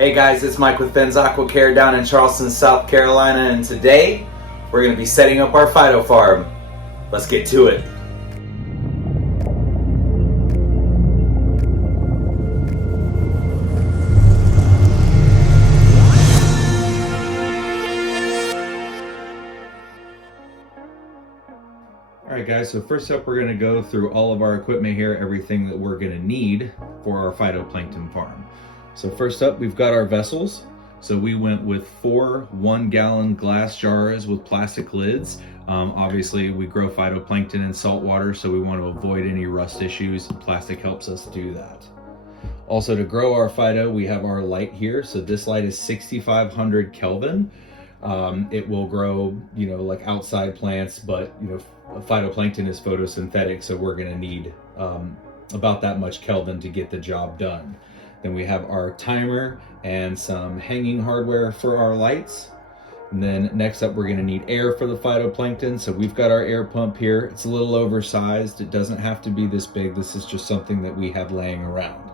Hey guys, it's Mike with Finn's AquaCare down in Charleston, South Carolina, and today we're going to be setting up our phyto farm. Let's get to it. Alright guys, so first up we're going to go through all of our equipment here, everything that we're going to need for our phytoplankton farm. So first up, we've got our vessels. So we went with 4 1-gallon glass jars with plastic lids. Obviously we grow phytoplankton in salt water, so we want to avoid any rust issues, and plastic helps us do that. Also, to grow our phyto, we have our light here. So this light is 6,500 Kelvin. It will grow, like outside plants, but phytoplankton is photosynthetic, so we're going to need about that much Kelvin to get the job done. Then we have our timer and some hanging hardware for our lights. And then next up, we're going to need air for the phytoplankton. So we've got our air pump here. It's a little oversized. It doesn't have to be this big. This is just something that we have laying around.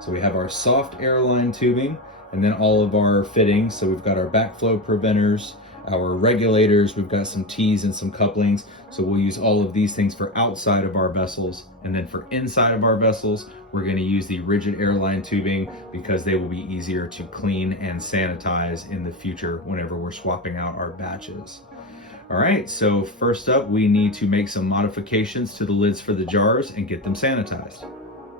So we have our soft airline tubing and then all of our fittings. So we've got our backflow preventers, our regulators, we've got some T's and some couplings. So we'll use all of these things for outside of our vessels. And then for inside of our vessels, we're going to use the rigid airline tubing because they will be easier to clean and sanitize in the future whenever we're swapping out our batches. All right, so first up, we need to make some modifications to the lids for the jars and get them sanitized.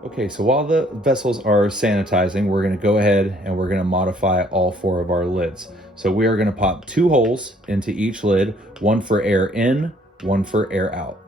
Okay, so while the vessels are sanitizing, we're going to go ahead and we're going to modify all 4 of our lids. So we are going to pop 2 holes into each lid, one for air in, one for air out.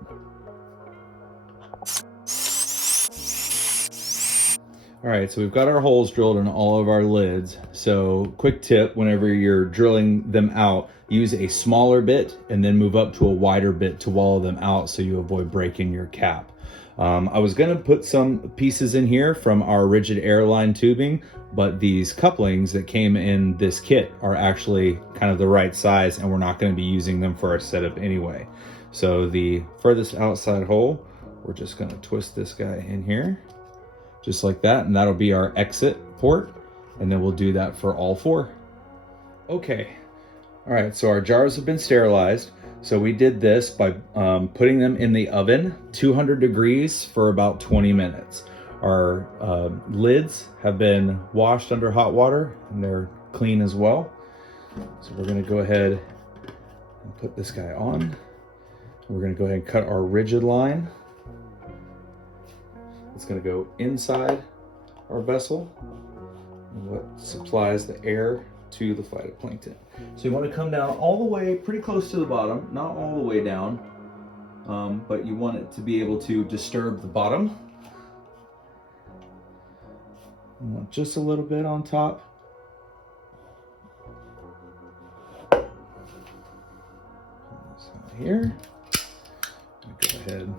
All right, so we've got our holes drilled in all of our lids. So quick tip, whenever you're drilling them out, use a smaller bit and then move up to a wider bit to wallow them out so you avoid breaking your cap. I was gonna put some pieces in here from our rigid airline tubing, but these couplings that came in this kit are actually kind of the right size and we're not gonna be using them for our setup anyway. So the furthest outside hole, we're just gonna twist this guy in here, just like that, and that'll be our exit port, and then we'll do that for all 4. Okay, all right, so our jars have been sterilized. So we did this by putting them in the oven, 200 degrees for about 20 minutes. Our lids have been washed under hot water and they're clean as well. So we're gonna go ahead and put this guy on. We're gonna go ahead and cut our rigid line. It's gonna go inside our vessel, what supplies the air to the phytoplankton. So you want to come down all the way pretty close to the bottom, not all the way down, but you want it to be able to disturb the bottom. You want just a little bit on top. This out here. Go ahead,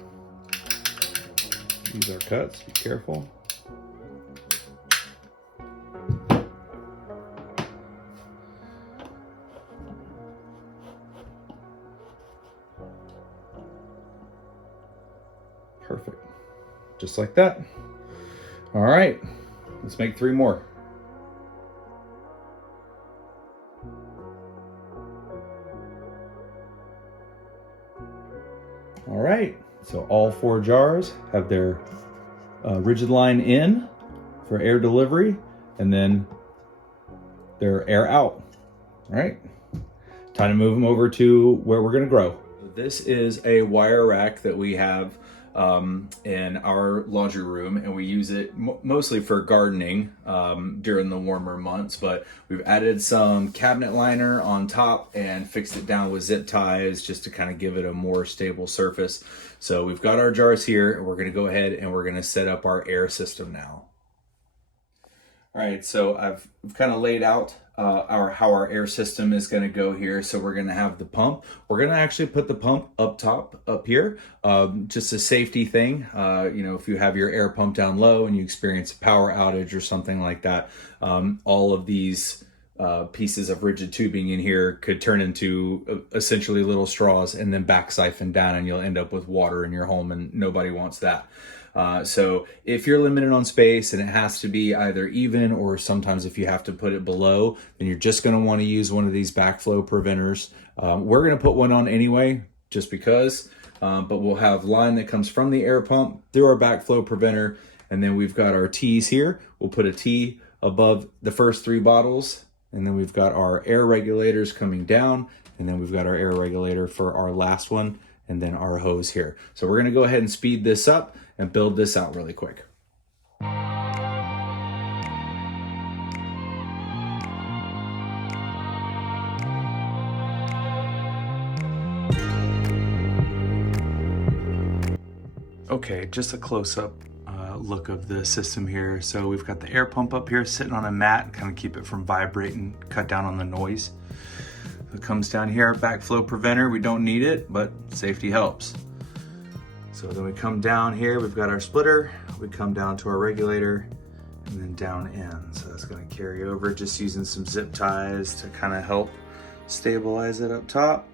use our cuts, be careful. Perfect, just like that. All right, let's make 3 more. All right, so all 4 jars have their rigid line in for air delivery and then their air out. All right, time to move them over to where we're gonna grow. This is a wire rack that we have in our laundry room, and we use it mostly for gardening during the warmer months, but we've added some cabinet liner on top and fixed it down with zip ties just to kind of give it a more stable surface. So we've got our jars here, and we're going to go ahead and we're going to set up our air system now. All right, so I've kind of laid out how our air system is going to go here. So we're going to have the pump. We're going to actually put the pump up top, up here, just a safety thing. If you have your air pump down low and you experience a power outage or something like that, all of these pieces of rigid tubing in here could turn into essentially little straws and then back siphon down, and you'll end up with water in your home, and nobody wants that. So if you're limited on space and it has to be either even, or sometimes if you have to put it below, then you're just going to want to use one of these backflow preventers. We're going to put one on anyway, just because, but we'll have line that comes from the air pump through our backflow preventer. And then we've got our T's here. We'll put a T above the first 3 bottles. And then we've got our air regulators coming down. And then we've got our air regulator for our last one. And then our hose here. So we're gonna go ahead and speed this up and build this out really quick. Okay, just a close-up look of the system here. So we've got the air pump up here sitting on a mat, kind of keep it from vibrating, cut down on the noise. It comes down here, backflow preventer. We don't need it, but safety helps. So then we come down here, we've got our splitter, we come down to our regulator, and then down in. So that's gonna carry over, just using some zip ties to kind of help stabilize it up top.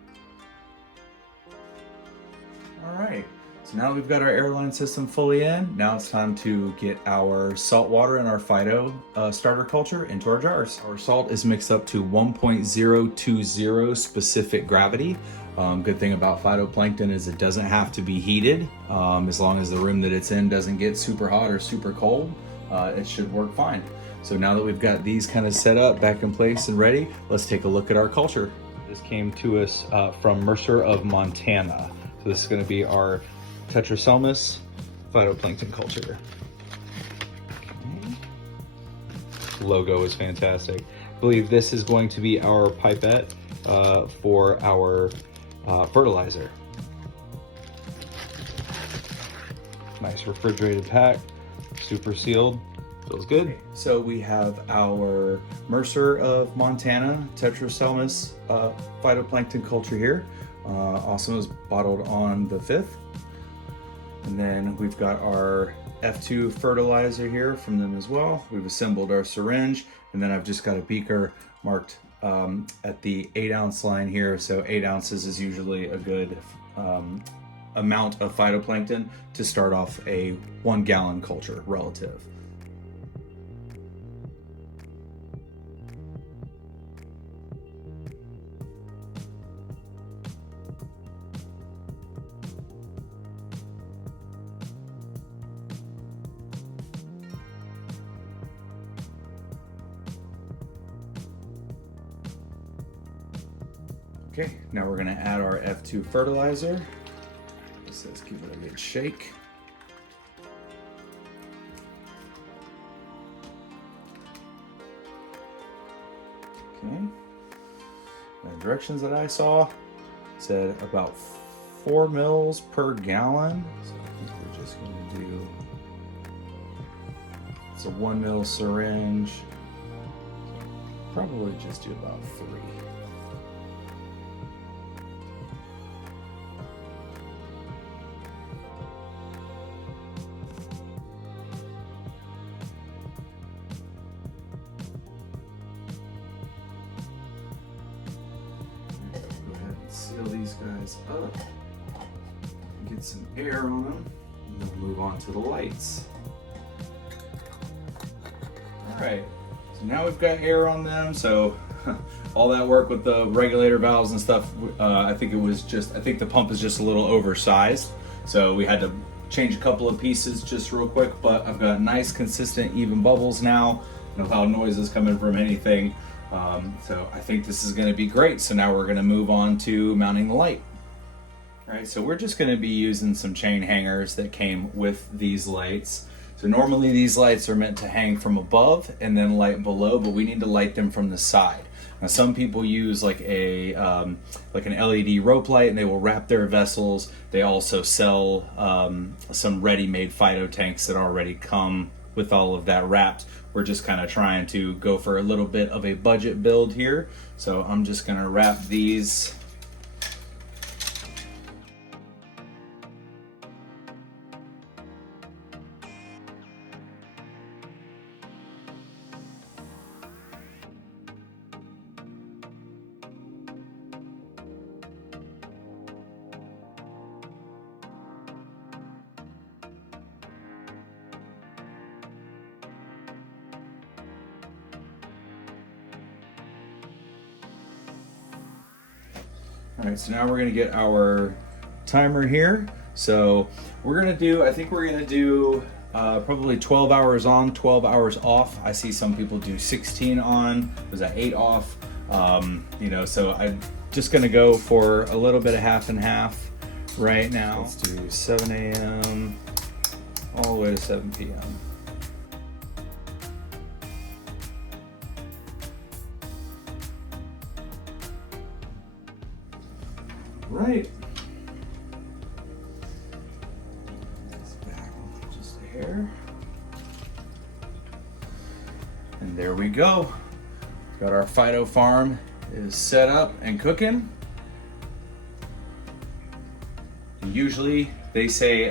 All right. So now that we've got our airline system fully in, now it's time to get our salt water and our phyto starter culture into our jars. Our salt is mixed up to 1.020 specific gravity. Good thing about phytoplankton is it doesn't have to be heated. As long as the room that it's in doesn't get super hot or super cold, it should work fine. So now that we've got these kind of set up, back in place and ready, let's take a look at our culture. This came to us from Mercer of Montana. So this is going to be our Tetraselmis phytoplankton culture. Okay. Logo is fantastic. I believe this is going to be our pipette for our fertilizer. Nice refrigerated pack, super sealed, feels good. So we have our Mercer of Montana Tetraselmis phytoplankton culture here. Also is bottled on the 5th. And then we've got our F2 fertilizer here from them as well. We've assembled our syringe, and then I've just got a beaker marked at the 8-ounce line here. So 8 ounces is usually a good amount of phytoplankton to start off a 1 gallon culture relative. Okay, now we're gonna add our F2 fertilizer. It says give it a good shake. Okay, the directions that I saw said about 4 mils per gallon. So I think we're just gonna do, it's a 1 mil syringe. Probably just do about 3. Seal these guys up, get some air on them, and then move on to the lights. All right, so now we've got air on them, so all that work with the regulator valves and stuff, I think the pump is just a little oversized, so we had to change a couple of pieces just real quick, but I've got nice, consistent, even bubbles now. No loud noises coming from anything. So I think this is going to be great. So now we're going to move on to mounting the light. All right, so we're just going to be using some chain hangers that came with these lights. So normally these lights are meant to hang from above and then light below, but we need to light them from the side. Now some people use like an LED rope light, and they will wrap their vessels. They also sell some ready-made phyto tanks that already come with all of that wrapped. We're just kind of trying to go for a little bit of a budget build here. So I'm just gonna wrap these. All right, so now we're gonna get our timer here. So we're gonna do, I think we're gonna do probably 12 hours on, 12 hours off. I see some people do 16 on, was that 8 off? You know, so I'm just gonna go for a little bit of half and half right now. Let's do 7 a.m. all the way to 7 p.m. Right. It's back just a hair. And there we go. Got our phyto farm is set up and cooking. Usually they say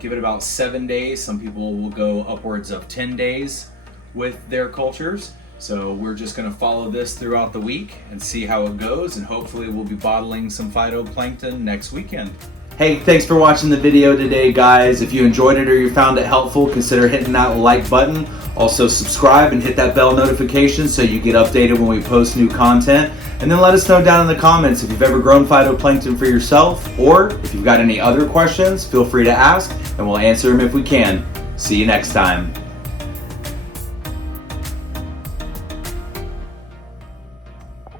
give it about 7 days. Some people will go upwards of 10 days with their cultures. So we're just gonna follow this throughout the week and see how it goes, and hopefully we'll be bottling some phytoplankton next weekend. Hey, thanks for watching the video today, guys. If you enjoyed it or you found it helpful, consider hitting that like button. Also subscribe and hit that bell notification so you get updated when we post new content. And then let us know down in the comments if you've ever grown phytoplankton for yourself, or if you've got any other questions, feel free to ask and we'll answer them if we can. See you next time.